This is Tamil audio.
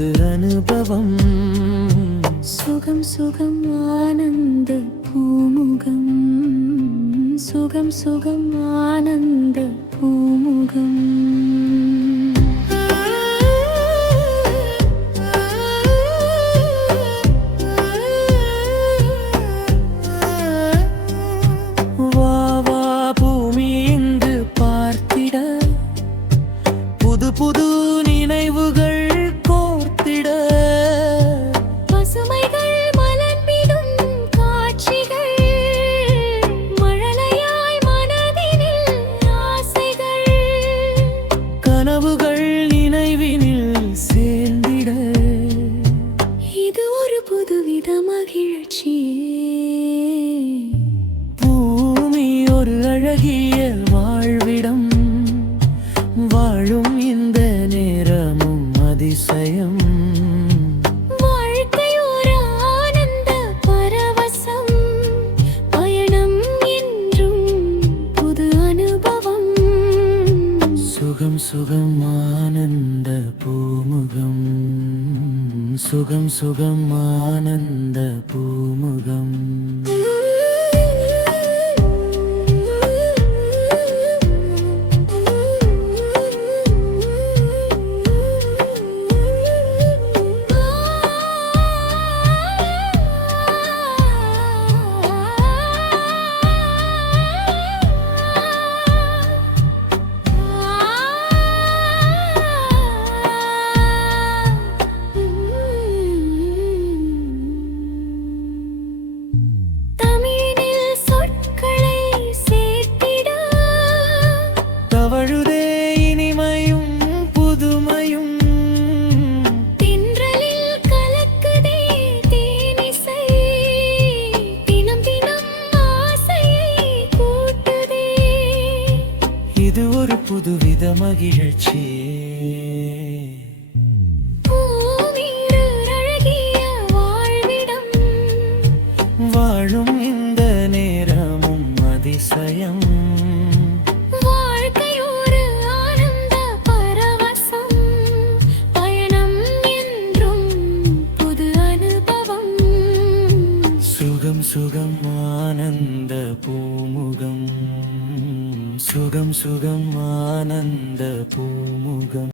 புது அனுபவம். சுகம் சுகம் ஆனந்த பூமுகம், சுகம் சுகம் ஆனந்த பூமுகம். புது நினைவுகள் கோர்த்திட, பசுமைகள் மலர்ந்திடும் காட்சிகள், மழலையாய் மனதினில் ஆசைகள், கனவுகள் நினைவினில் சேர்ந்திட, இது ஒரு புதுவித மகிழ்ச்சி. பூமி ஒரு அழகிய வாழ்விடம், வாழும் இந்த நேரமும் அதிசயம். வாழ்க்கை ஒரு ஆனந்த பரவசம், பயணம் என்றும் புது அனுபவம். சுகம் சுகம் ஆனந்த பூமுகம், சுகம் சுகம் ஆனந்த பூமுகம். தவழுதே இனிமையும் புதுமையும், தென்றலில் கலக்குதே தேனிசை, தினம் தினம் ஆசையை கூட்டுதே. இது ஒரு புதுவித மகிழ்ச்சி. பூமிரு அழகிய வாழ்விடம், வாழும் இந்த நேரமும் அதிசயம். வாழ்க்கை ஒரு ஆனந்த பரவசம், பயணம் என்றும் புது அனுபவம். சுகம் சுகம் ஆனந்த பூமுகம், சுகம் சுகம் ஆனந்த பூமுகம்.